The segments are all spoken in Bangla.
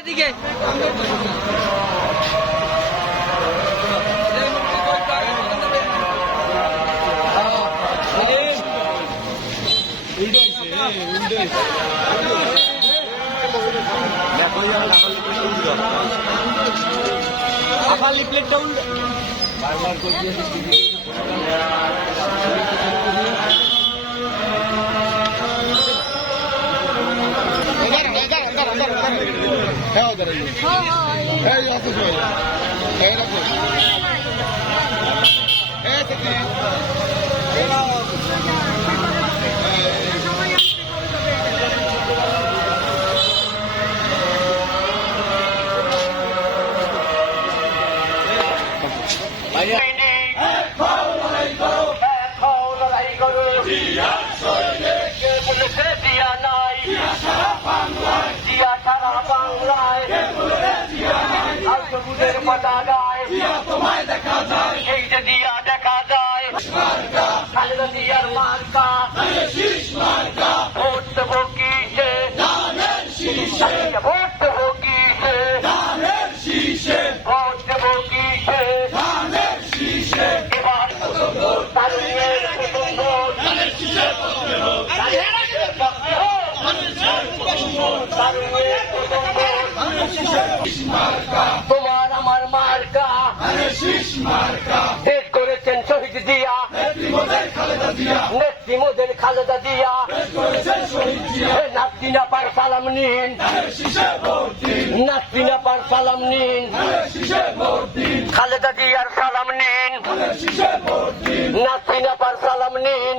এদিকে। আবার লিফলেটটা উল্টে। হ্যাঁ দাঁড়াই এই এই হয়ে এই রাখো এই তোমার আমার মার্কা। দেশ নেত্রী মোদের খালেদা দিয়া। এ নাতিনা পার সালাম নিন। নাতিনা পার সালাম নিন। খালেদা দিয়ার সালাম নিন। নাতিনা পার সালাম নিন।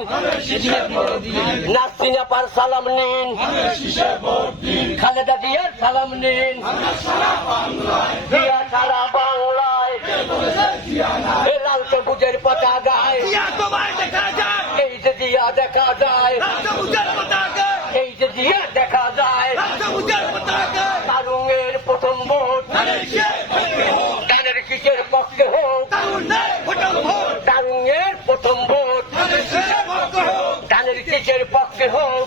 নাতিনা পার সালাম নিন। খালেদা দিয়ার সালাম নিন। এই দেখা যায়। তারুঙের প্রথম ভোট। ধানের কিসের পক্ষে হোক? তারুঙের প্রথম ভোট। ধানের কিসের পক্ষে হোক?